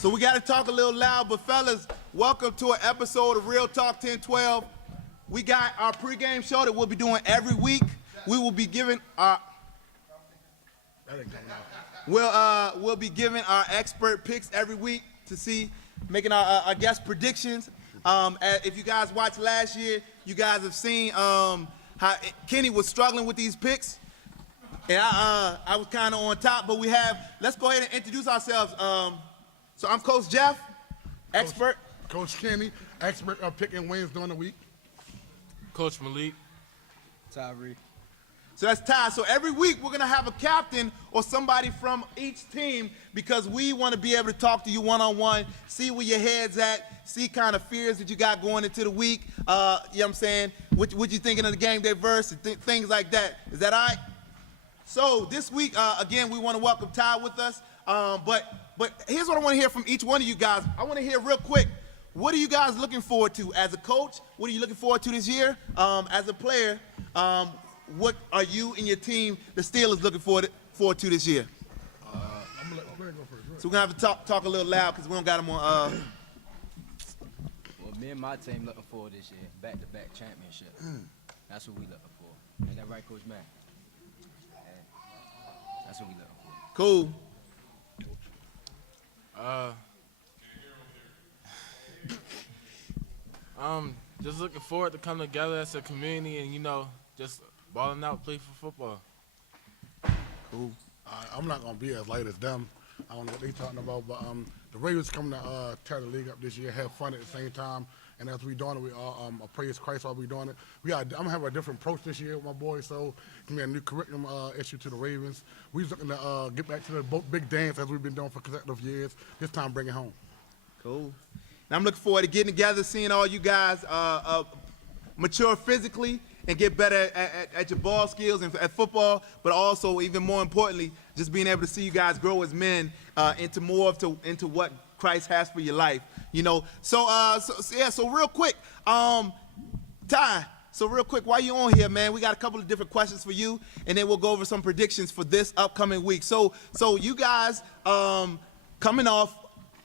So we got to talk a little loud, but fellas, welcome to an episode of Real Talk 1012. We got our pregame show that we'll be doing every week. We will be giving our we'll be giving our expert picks every week to see, making our guest predictions. If you guys watched last year, you guys have seen how Kenny was struggling with these picks, and I was kind of on top. But let's go ahead and introduce ourselves. So I'm Coach Jeff, expert. Coach Kenny, expert of picking wins during the week. Coach Malik. Tyree. So that's Ty. So every week we're going to have a captain or somebody from each team because we want to be able to talk to you one-on-one, see where your head's at, see kind of fears that you got going into the week. You know what I'm saying? What you thinking of the game day verse, things like that. Is that all right? So this week, again, we want to welcome Ty with us. But here's what I want to hear from each one of you guys. I want to hear real quick, what are you guys looking forward to as a coach? What are you looking forward to this year? As a player, what are you and your team, the Steelers, looking forward to this year? I'm going to let go first. So we're going to have to talk a little loud because we don't got them on. Well, me and my team looking forward this year, back-to-back championship. That's what we looking for. Ain't that right, Coach Matt? That's what we looking for. Cool. Just looking forward to coming together as a community and, just balling out, play for football. Cool. I'm not going to be as light as them. I don't know what they're talking about, but the Ravens coming to tear the league up this year, have fun at the same time. And as we doing it, we praise Christ while we doing it. I'm going to have a different approach this year with my boys, so it's going to be a new curriculum issue to the Ravens. We're looking to get back to the big dance as we've been doing for consecutive years. This time, bring it home. Cool. And I'm looking forward to getting together, seeing all you guys mature physically and get better at your ball skills and at football, but also, even more importantly, just being able to see you guys grow as men into what Christ has for your life. So real quick, Ty, so real quick, while you on here, man, we got a couple of different questions for you, and then we'll go over some predictions for this upcoming week. So you guys coming off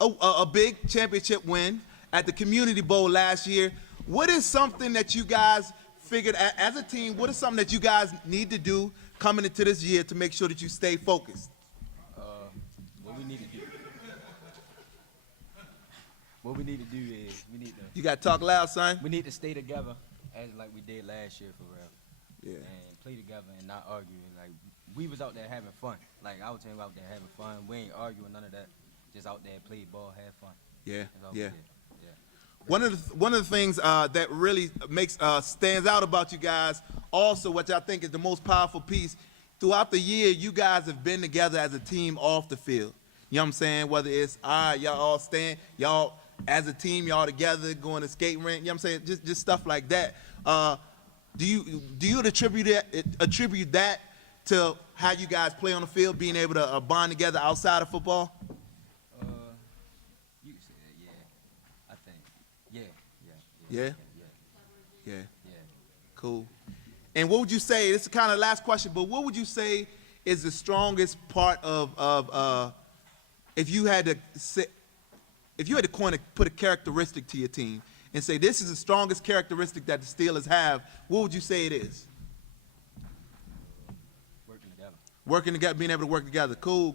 a big championship win at the Community Bowl last year. What is something that you guys figured as a team, what is something that you guys need to do coming into this year to make sure that you stay focused? What we need to do. What we need to do is You got to talk loud, son. we need to stay together as like we did last year for real. Yeah. And play together and not argue. Like we was out there having fun. Like our team out there having fun. We ain't arguing none of that. Just out there, play ball, have fun. Yeah, That's all we yeah. did. One of the things that really stands out about you guys, also, which I think is the most powerful piece, throughout the year, you guys have been together as a team off the field. You know what I'm saying? Whether it's y'all all stand, y'all as a team, y'all together going to skate rink. You know what I'm saying? Just stuff like that. Do you attribute that to how you guys play on the field, being able to bond together outside of football? You can say that, yeah. I think, yeah. Yeah? Yeah. Yeah. Cool. And what would you say, this is kind of the last question, but what would you say is the strongest part of if you had to put a characteristic to your team and say this is the strongest characteristic that the Steelers have, what would you say it is? Working together, being able to work together. Cool.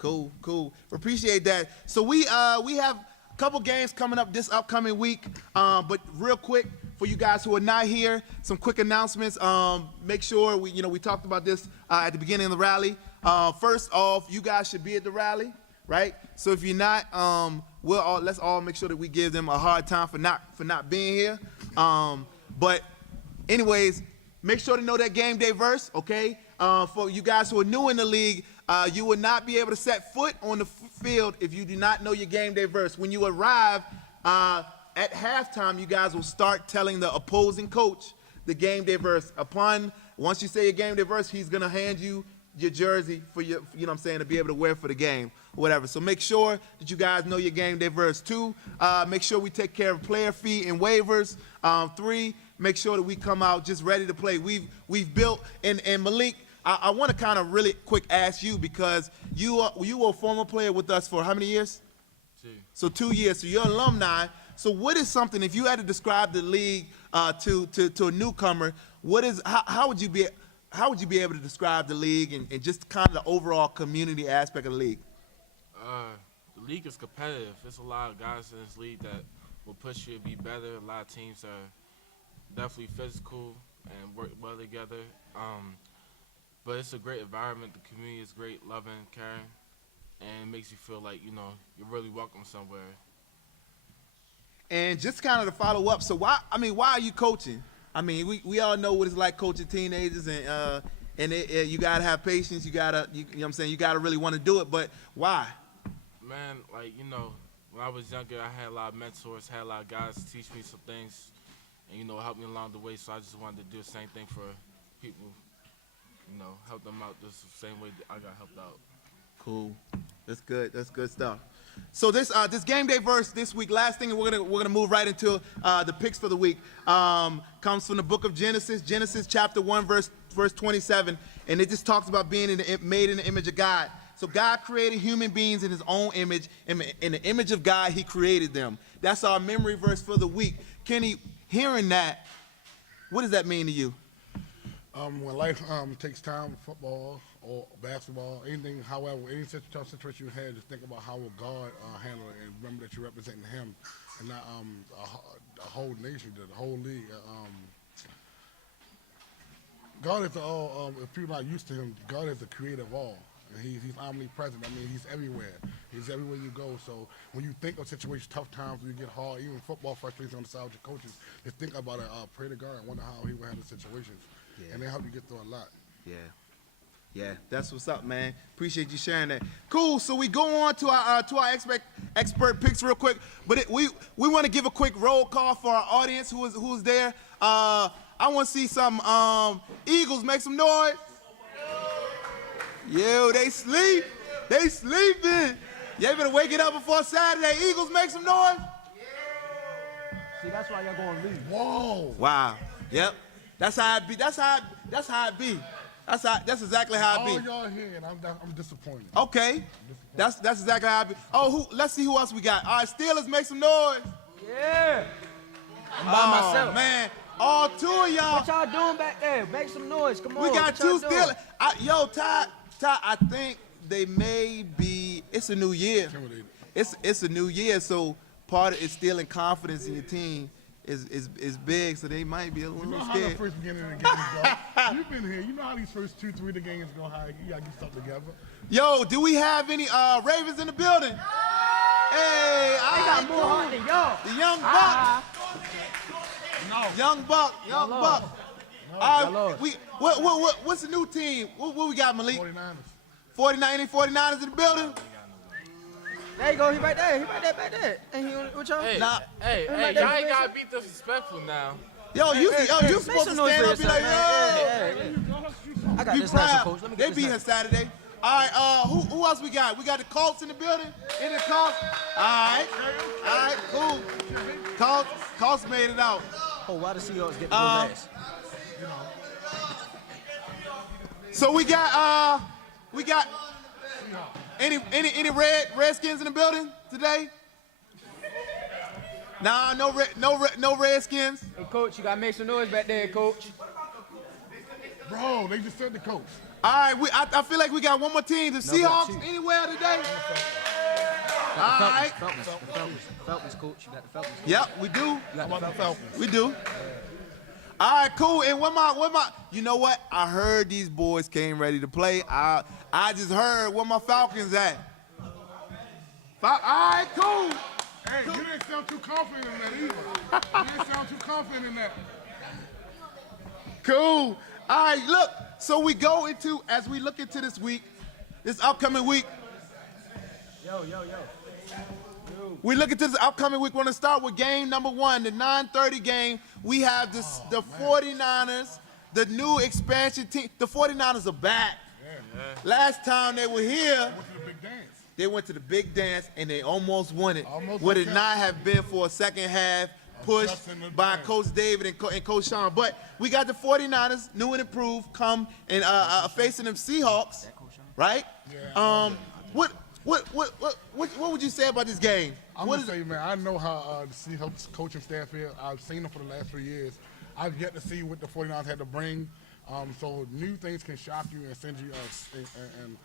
Cool. Appreciate that. So we have a couple games coming up this upcoming week. But real quick, for you guys who are not here, some quick announcements. Make sure we talked about this at the beginning of the rally. First off, you guys should be at the rally, right? So if you're not, let's all make sure that we give them a hard time for not being here. But anyways, make sure to know that game day verse, okay? For you guys who are new in the league, you will not be able to set foot on the field if you do not know your game day verse. When you arrive at halftime, you guys will start telling the opposing coach the game day verse. Once you say your game day verse, he's going to hand you your jersey for your, to be able to wear for the game or whatever. So make sure that you guys know your game day verse. 2, make sure we take care of player fee and waivers. 3, make sure that we come out just ready to play. We've built, and Malik, I want to kind of really quick ask you because you were a former player with us for how many years? 2. So 2 years. So you're an alumni. So what is something, if you had to describe the league to a newcomer, how would you be able to describe the league and just kind of the overall community aspect of the league? The league is competitive. There's a lot of guys in this league that will push you to be better. A lot of teams are definitely physical and work well together. But it's a great environment. The community is great, loving, caring, and it makes you feel like, you're really welcome somewhere. And just kind of to follow up, so why are you coaching? I mean, we all know what it's like coaching teenagers, and you gotta have patience. You know what I'm saying? You gotta really want to do it. But why? Man, when I was younger, I had a lot of mentors, had a lot of guys to teach me some things, and help me along the way. So I just wanted to do the same thing for people. Help them out just the same way that I got helped out. Cool. That's good. That's good stuff. So this game day verse this week, last thing, and we're gonna move right into the picks for the week. Comes from the book of Genesis, chapter 1, verse 27, and it just talks about being made in the image of God. So God created human beings in His own image, in the image of God He created them. That's our memory verse for the week. Kenny, hearing that, what does that mean to you? When life takes time, football or basketball, anything, however, any tough situation you had, just think about how will God handle it, and remember that you're representing Him and not a whole nation, the whole league. God is if people are not used to Him, God is the creator of all. And he's omnipresent. I mean, He's everywhere. He's everywhere you go. So when you think of situations, tough times, when you get hard, even football frustrations on the side with your coaches, just think about it. Pray to God and wonder how He will handle situations. Yeah. And they help you get through a lot. Yeah, that's what's up, man. Appreciate you sharing that. Cool. So we go on to our expert picks real quick, but we want to give a quick roll call for our audience who's there. I want to see some Eagles make some noise. Yo, they sleep. They sleeping. You better wake it up before Saturday. Eagles make some noise. See, that's why y'all going to leave. Whoa. Wow. Yep. That's how it be. That's how it be. That's exactly how it be. All y'all here, and I'm disappointed. Okay. That's exactly how it be. Oh, let's see who else we got. All right, Steelers, make some noise. Yeah. I'm by myself. Man, all two of y'all. What y'all doing back there? Make some noise. Come on. We got What y'all two doing? Steelers. Ty, I think they may be. It's a new year. It's a new year, so part of instilling confidence in your team is big, so they might be a little You know how scared. the first beginning of the games go. You've been here. You know how these first 2-3 the games go. How you gotta get stuff together. Yo, do we have any Ravens in the building? Hey, They got more heart than y'all. the young buck. Young buck. No. All Lord. right, what's the new team? What we got, Malik? 49ers. Any 49ers in the building? There you go. He right there. Back there. And he with y'all? Hey, Nah. hey, Like y'all that ain't gotta be disrespectful now. Yo, you Make supposed some to noise stand for up and be like, yourself, yo. man. Yeah. I got Be this hustle, proud. coach. Let me They get be this here hustle. Saturday. All right, who else we got? We got the Colts in the building? In the Colts? All right, cool. Colts made it out. Oh, why the Seahawks get the blue ass? So we got any Redskins in the building today? Nah, no Redskins. Hey, coach, you got to make some noise back there, coach. Bro, they just said the coach. All right, I feel like we got one more team. The we got Seahawks two. anywhere today? All right. Falcons, coach. You got the Falcons. Coach. Yep, we do. You got the Falcons. We do. All right, cool. And what my? You know what? I heard these boys came ready to play. I just heard where my Falcons at. All right, cool. Hey, you didn't sound too confident in that either. You didn't sound too confident in that. Cool. All right, look. So we go into, as we look into this upcoming week. Yo. We look into this upcoming week. We're going to start with game number 1, the 9:30 game. We have the 49ers, the new expansion team. The 49ers are back. Yeah. Last time they were here, Went to the big dance. they went to the big dance and they almost won it. Almost Would it okay. not have been for a second half push Adjusting the by game. Coach David and Coach Sean. But we got the 49ers, new and improved, come and facing them Seahawks, right? Yeah. What would you say about this game? I'm What gonna is- say, man, I know how the Seahawks coaching staff is. I've seen them for the last 3 years. I've yet to see what the 49ers had to bring. So new things can shock you and send you and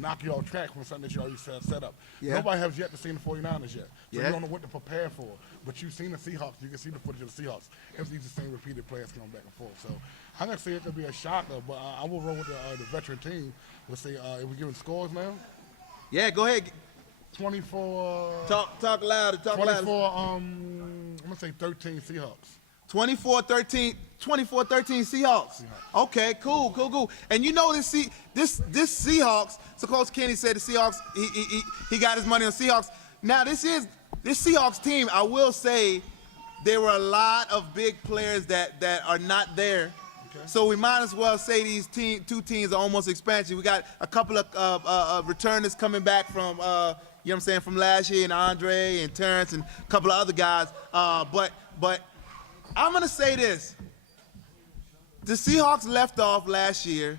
knock you off track from something that you already set up. Yeah. Nobody has yet to see the 49ers yet. So Yeah. you don't know what to prepare for. But you've seen the Seahawks. You can see the footage of the Seahawks. Everything's the same repeated players going back and forth. So I'm going to say it could be a shocker, but I will roll with the veteran team. We'll say, if we're giving scores now, Yeah, go ahead. 24, Talk louder. Talk 24, louder. I'm going to say 13 Seahawks. 24-13 Seahawks. Okay, cool. And you know this Seahawks. So Coach Kenny said the Seahawks. He got his money on Seahawks. Now this Seahawks team. I will say there were a lot of big players that are not there. Okay. So we might as well say these two teams are almost expansion. We got a couple of returners coming back from you know what I'm saying, from last year, and Andre and Terrence and a couple of other guys. But I'm going to say this. The Seahawks left off last year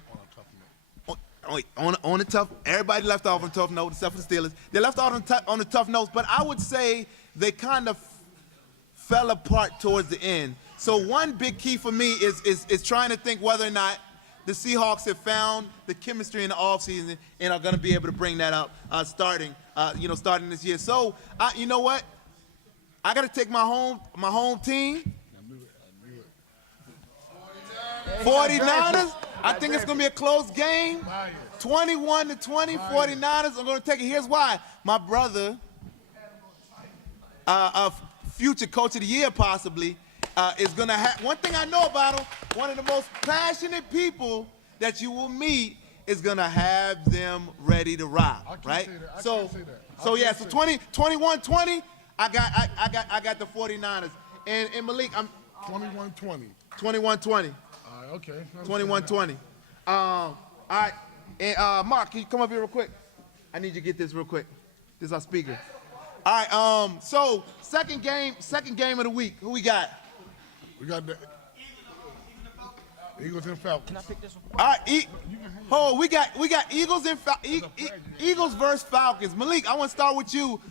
on a tough. Everybody left off on a tough note, except for the Steelers. They left off on a tough note, but I would say they kind of fell apart towards the end. So one big key for me is trying to think whether or not the Seahawks have found the chemistry in the offseason and are going to be able to bring that up starting this year. So you know what? I got to take my home team. 49ers. I think it's going to be a close game. 21-20, 49ers. I'm going to take it. Here's why. My brother, a future coach of the year possibly, is going to have. One thing I know about him, one of the most passionate people that you will meet is going to have them ready to rock, right? So 21-20, I got the 49ers. And Malik, I'm 21-20. 21-20. Okay. 21-20. All right. And Mark, can you come up here real quick? I need you to get this real quick. This is our speaker. All right. So second game of the week. Who we got? We got the Eagles and Falcons. Can I pick this one? All right. We got Eagles and Eagles versus Falcons. Malik, I want to start with you.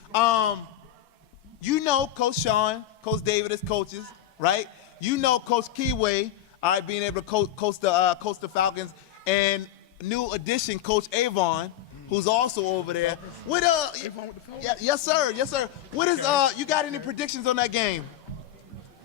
You know Coach Sean, Coach David as coaches, right? You know Coach Keyway, all right, being able to coach the Falcons, and new addition Coach Avon, who's also over there. Avon with the Falcons? Yes sir. What is you got any predictions on that game?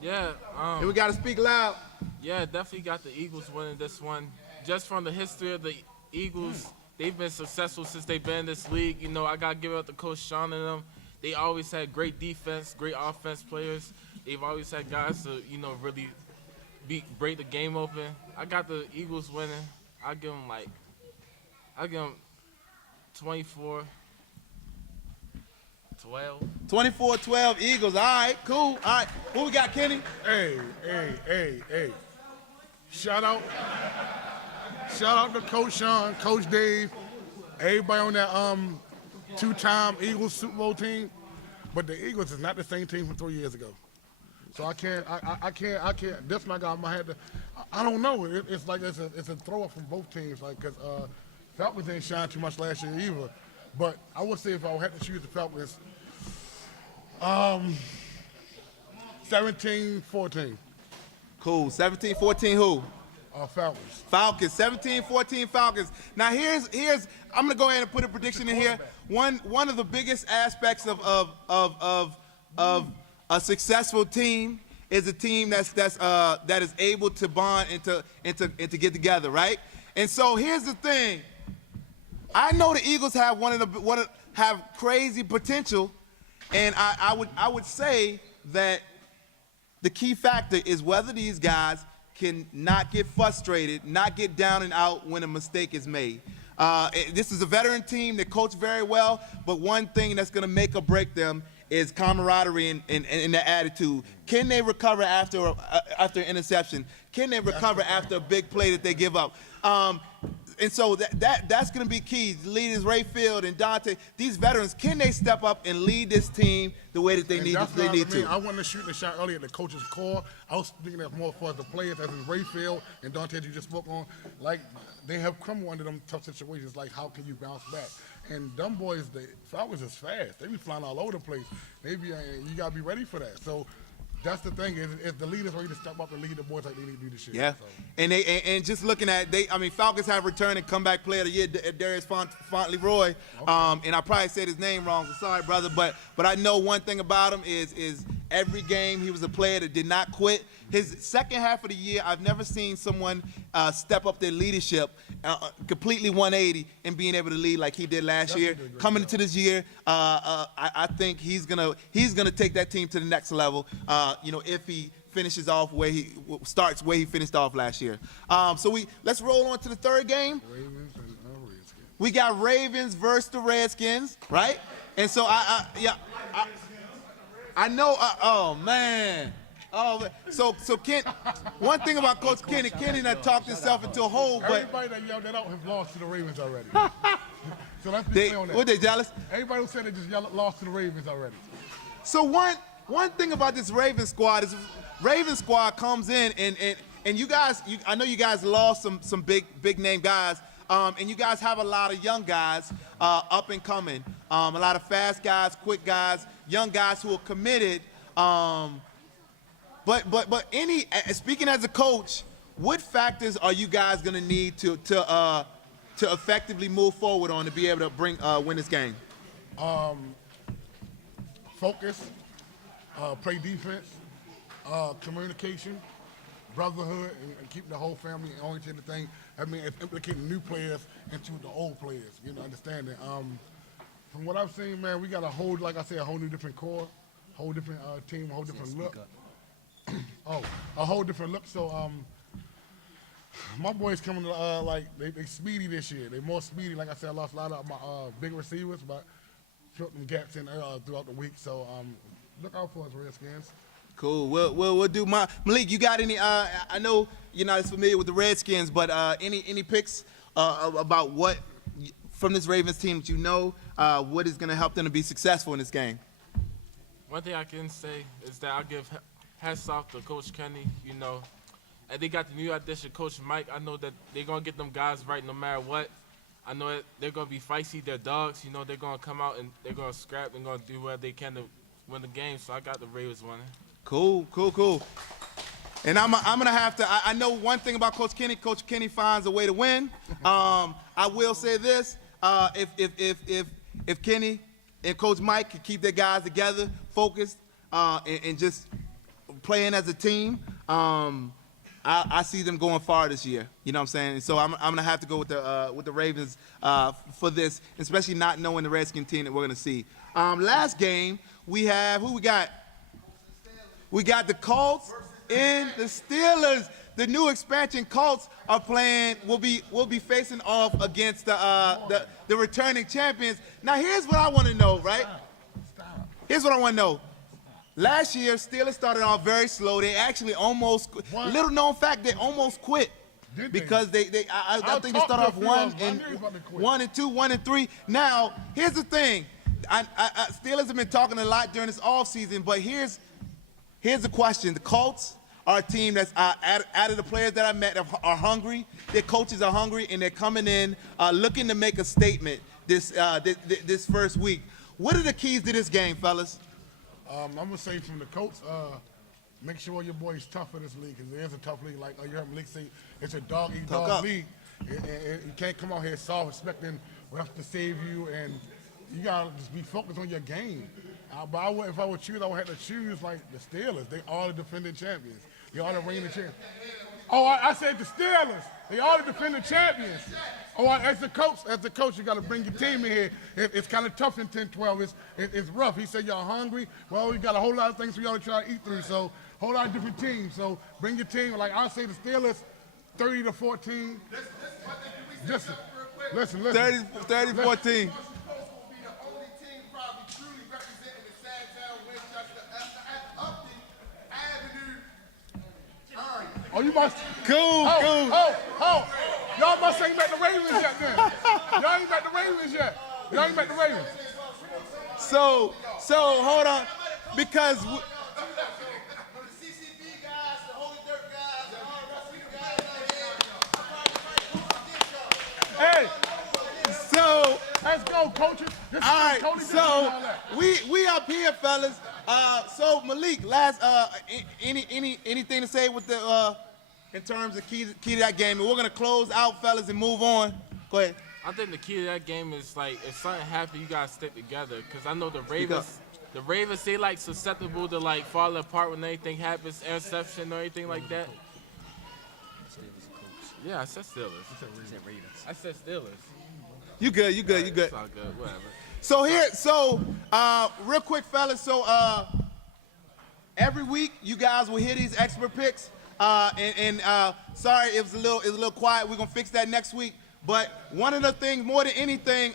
Yeah. And we got to speak loud. Yeah, definitely got the Eagles winning this one. Just from the history of the Eagles, they've been successful since they've been in this league. You know, I got to give it up to Coach Sean and them. They always had great defense, great offense players. They've always had guys to, really break the game open. I got the Eagles winning. I give them 24-12. 24-12 Eagles. All right, cool. All right, what we got, Kenny? Hey. Shout out to Coach Sean, Coach Dave, everybody on that two-time Eagles Super Bowl team. But the Eagles is not the same team from 3 years ago. So I can't. That's my guy. I had to. I don't know. It's like it's a throw up from both teams. Like, cause Falcons didn't shine too much last year either. But I would say if I had to choose the Falcons, 17-14. Cool. 17-14 who? Falcons. Falcons. 17-14 Falcons. Now here's I'm gonna go ahead and put a prediction in here. One of the biggest aspects of a successful team is a team that is able to bond and to get together, right? And so here's the thing. I know the Eagles have have crazy potential, and I would say that the key factor is whether these guys can not get frustrated, not get down and out when a mistake is made. This is a veteran team that coach very well, but one thing that's going to make or break them is camaraderie and their attitude. Can they recover after an interception? Can they recover after a big play that they give up? And so that's going to be key. The leaders, Rayfield and Dante, these veterans, can they step up and lead this team the way that they need to? I wasn't shooting the shot earlier at the coach's core. I was speaking that more for the players, as in Rayfield and Dante, as you just spoke on. Like, they have crumbled under them tough situations. Like, how can you bounce back? And them boys, the Falcons is fast. They be flying all over the place. You got to be ready for that. So that's the thing, is the leaders ready to step up and lead the boys like they need to do this year. Yeah, so. and just looking at Falcons have returning comeback player of the year, Darius Fauntleroy, and I probably said his name wrong, so sorry, brother, but I know one thing about him is every game he was a player that did not quit. His second half of the year, I've never seen someone step up their leadership completely 180 and being able to lead like he did last year. Coming into this year, I think he's gonna take that team to the next level. If he finishes off where he finished off last year. Let's roll on to the third game. Ravens and Redskins. We got Ravens versus the Redskins, right? And so I know. Oh man. Oh, so Kent. One thing about Coach Kenny done talked himself into a hole, but Everybody that yelled that out has lost to the Ravens already. So let's be clear on that. were they jealous? Everybody who said they just lost to the Ravens already. So one thing about this Ravens squad is Ravens squad comes in and you guys, I know you guys lost some big name guys, and you guys have a lot of young guys up and coming, a lot of fast guys, quick guys, young guys who are committed. But speaking as a coach, what factors are you guys gonna need to effectively move forward on to be able to win this game? Focus, play defense, communication, brotherhood, and keep the whole family oriented to thing. I mean, it's implicating new players into the old players, understanding. From what I've seen, man, we got a whole new different core, whole different team, a whole different look. A whole different look. So, my boys coming to, they speedy this year. They more speedy. Like I said, I lost a lot of my big receivers, but filled them gaps in throughout the week. So, look out for us, Redskins. Cool. We'll do Malik, you got any? I know you're not as familiar with the Redskins, but any picks about what from this Ravens team that you know what is going to help them to be successful in this game? One thing I can say is that I'll give hats off to Coach Kenny. And they got the new addition, Coach Mike. I know that they're gonna get them guys right no matter what. I know that they're gonna be feisty. They're dogs. They're gonna come out and they're gonna scrap and gonna do whatever they can to win the game. So I got the Ravens winning. Cool. And I'm gonna have to. I know one thing about Coach Kenny. Coach Kenny finds a way to win. I will say this: if Kenny and Coach Mike can keep their guys together, focused, and just playing as a team, I see them going far this year. You know what I'm saying? So I'm gonna have to go with the Ravens for this, especially not knowing the Redskin team that we're gonna see. Last game we have who we got? We got the Colts and the Steelers. The new expansion Colts are playing. Will be facing off against the returning champions. Now here's what I want to know, right? Here's what I want to know. Last year, Steelers started off very slow. They actually almost, little known fact, they almost quit. Because I think they started off 1-2, 1-3. Now, here's the thing. Steelers have been talking a lot during this offseason, but here's the question. The Colts are a team that's out of the players that I met are hungry. Their coaches are hungry, and they're coming in looking to make a statement this first week. What are the keys to this game, fellas? I'm going to say from the Colts, make sure your boy's tough in this league, because it is a tough league. Like you heard Malik say, it's a dog-eat-dog league. You can't come out here soft expecting refs to save you, and you got to just be focused on your game. But if I would choose, I would have to choose like the Steelers. They are the defending champions. They are the reigning champions. Oh, I said the Steelers. They are the defending champions. Oh, as the coach, you got to bring your team in here. It's kind of tough in 10-12. It's rough. He said y'all hungry. Well, we got a whole lot of things for y'all to try to eat through. So, a whole lot of different teams. So, bring your team. Like I say, the Steelers, 30-14. Listen. 30-14. Oh, you must. Cool. Y'all must ain't met the Ravens yet then. Y'all ain't met the Ravens yet. Y'all ain't met the Ravens. So hold on, because Hey, so let's go, coaches. This all right, is Cody so all that. we up here, fellas. So Malik, last anything to say with the in terms of key to that game, and we're gonna close out, fellas, and move on. Go ahead. I think the key to that game is like if something happens, you gotta stick together. Cause I know the Ravens, they like susceptible to like falling apart when anything happens, interception or anything like that. Yeah, I said Steelers. I said Steelers. You good? It's all good. Whatever. So real quick, fellas. So every week you guys will hear these expert picks. And sorry, it was a little quiet. We're gonna fix that next week. But one of the things, more than anything,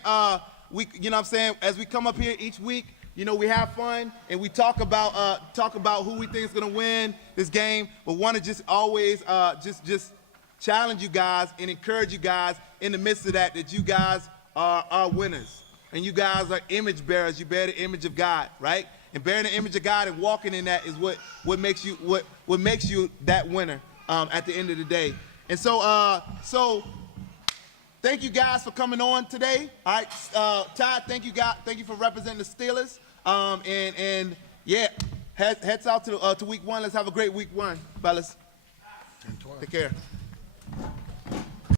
we, you know what I'm saying, as we come up here each week, you know, we have fun and we talk about who we think is gonna win this game. But want to just always just challenge you guys and encourage you guys in the midst of that you guys are winners and you guys are image bearers. You bear the image of God, right? And bearing the image of God and walking in that is what makes you that winner at the end of the day. And so thank you guys for coming on today. All right, Todd, thank you for representing the Steelers. And yeah, heads out to week one. Let's have a great week one, fellas. Take care.